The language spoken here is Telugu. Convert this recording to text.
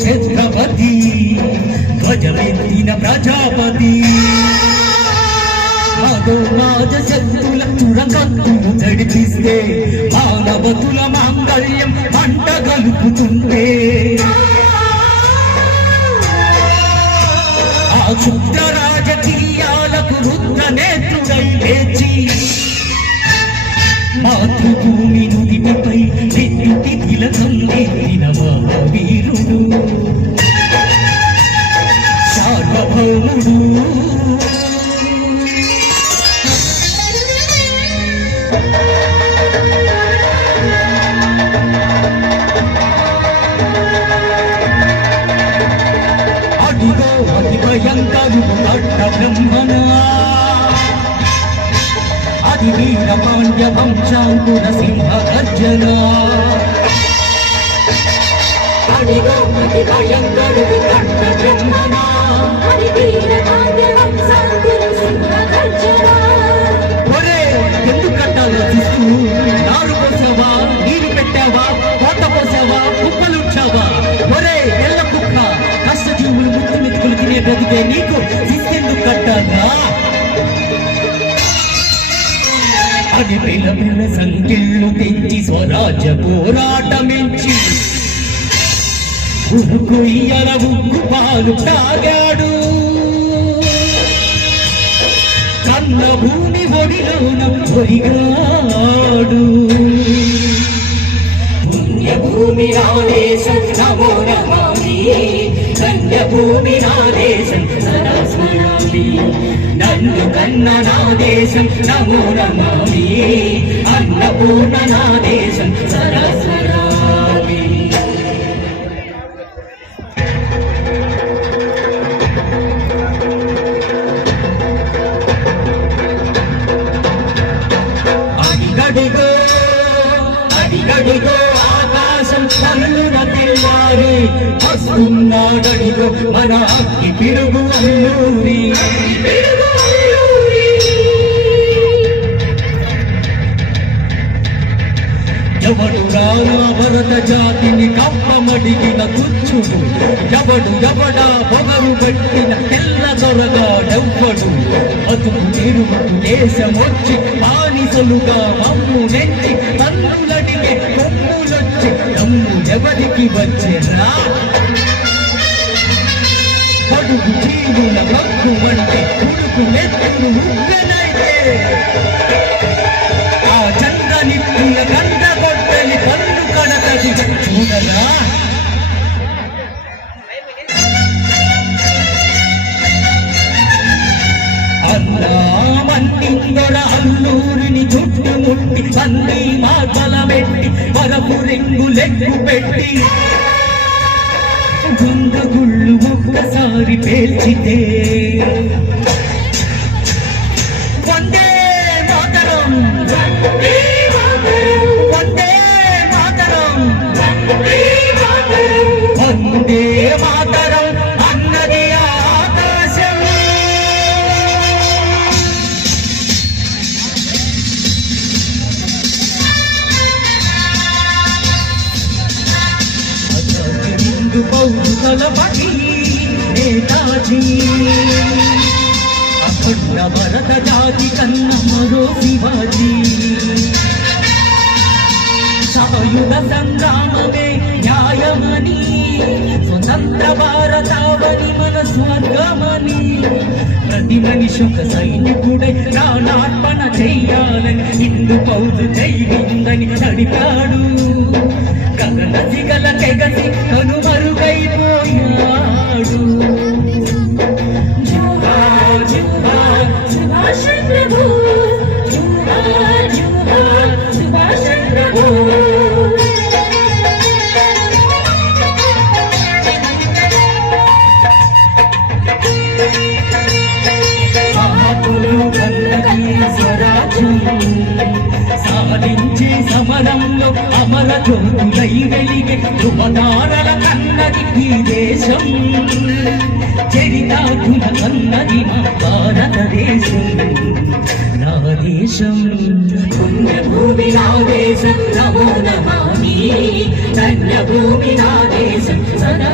ఛత్రపతి ధ్వజమెత్తిన ప్రజాపతి మాధవ శక్తుల చురకత్తులు నడిపిస్తే మానవతుల మాంగళ్యం పంట గలుపుతుంటే ఆ క్షుద్ర రాజకీయాలకు రుద్ర నేత్రుడై లేచి మాతృభూమి నుదిటిపై విద్యుతి తిలకం ఎత్తిన మహావీరుడు సార్వభౌముడు అదిగో అతి భయంకరుడు అట్ట బ్రహ్మణ అది వీర పాండ్య వంశాంకుర సింహ గర్జన అదిగో అతి భయంకరుడు అట్ట బ్రహ్మణ అది వీర పాండ్య వంశాంకుర సింహ గర్జన ఒరే ఎందుకు కట్టాలో చూస్తూ నారు పోసావా నీరు పెట్టావా కోత పోసావా కుప్పలుచ్చావా ఒరే ఎల్ల కుక్క కష్టజీవులు ముత్తు మెతుకులు తినే బ్రతికే నీకు శిస్తెందుకు కట్టాలా అది పిల్ల పిల్ల సంఖ్యలు తెంచి స్వరాజ్య పోరాటమించి ఉరుకు ఇయ్యల ఉక్కు పాలు తాగాడు కన్న భూమి ఒడిలోన ఒరిగాడు పుణ్యభూమి నా దేశం నమో నమామి ధన్యభూమి నా దేశం సదా స్మరామి నన్ను కన్న నా దేశం నమో నమామి అన్నపూర్ణ నా దేశం సదా స్మరామి అడిగడిగో అడిగడిగో ఆకాశం కన్నున తెల్లారి వస్తున్నాడడిగో మన అగ్గి పిడుగు అల్లూరి ఎవడు రానా భరత జాతిని కప్పమడిగిన కూర్చుడు ఎవడు ఎవడా పొగరు పెట్టిన తెల్ల దొరగా డవ్వడు బతుకు తిరుగుతు దేశమొచ్చి బానిసలుగా మమ్ము నెచ్చి తన్నులడిగే కొమ్ములొచ్చి దమ్ము ఎవరికి వచ్చెరా పడుగు జీవుల మగ్గు వంటి ఉడుకు నెత్తులు ఉగ్గనైతే ఆ చంద్ర నిప్పుల గంట కొట్టని పన్ను కడతది చూడరా అన్నామంటిందొర అల్లూరిని చుట్టుముట్టి పంది మార్బల పెట్టి వరపు రింగు లెక్కు పెట్టి గుండగుళ్ళు ఒక్కసారి పేల్చితే వందే మాతరం వందే మాతరం వందే మాతరం అన్నది ఆకాశం హిందూ పౌరు తలపతి నేతాజీ అఖండ భరత జాతి కన్న మరో శివాజీ సాయుధ సంగ్రామమే న్యాయమని స్వతంత్ర భారతావని మన స్వర్గమని ప్రతి మనిషి ఒక సైనికుడై ప్రాణార్పణ చెయ్యాలని హిందూ పౌరు జైవిందని నడిపాడు గగన దిగల తెగసి కనుమరుగైపోయాడు సాధించే సమరంలో అమర జ్యోతులై వెలిగే ధృవతారల కన్నది ఈ దేశం చరితార్థుల కన్నది మా భారతదేశం నా దేశం పుణ్యభూమి నా దేశం నమో నమామి ధన్యభూమి నా దేశం సదా